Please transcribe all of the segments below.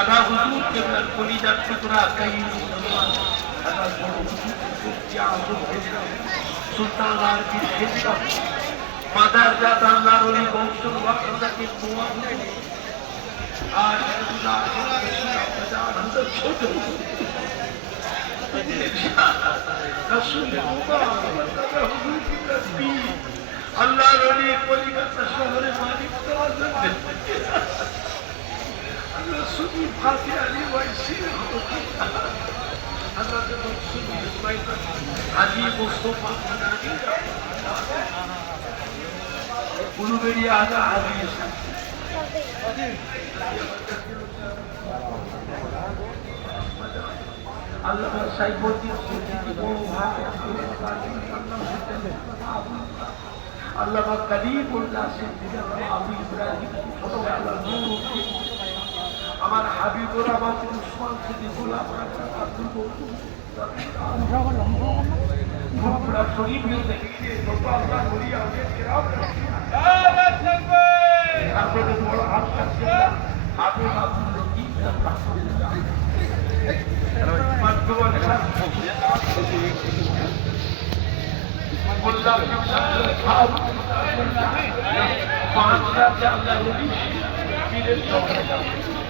দাদা হুজুর, কেবলার কলিজার টুকরা কাই আমার বড় হুজুর মুফতি আজম হেজরা সুলতান আরবি হেজরা মাদার জাত আল্লাহর ওলি বংশুল ওয়াকাদাকে দোয়া আর ছোট আল্লাহ রলি কলিকাতা শহরে মালিক দেওয়ার জন্য শুধু ফাঁসি আলী ওয়াইসি আল্লাহ যখন শুধু হাজি মোস্তফা মানানি উলুবেরিয়া আগা হাজি আল্লাহ সাইবুদ্দিন সিদ্দিকী বড় ছোটবেলা নূর আমার হাবিবুর আমার আব্দুল মকতুম আমরা শরীফ দেখে ছোট আল্লাহ করি আমাদের কিরাম তারপরে বড় হাত কাছে হাবিব আব্দুল রকিব রাহমাতুল্লাহ এই যে এই যে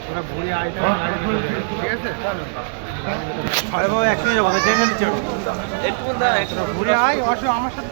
নমিতা ওরা ঘুরে আইটা আরে বাবা একসঙ্গে যাব দেখে নিচ্ছি একটু না একটু ঘুরে আয়। অসু আমার সাথে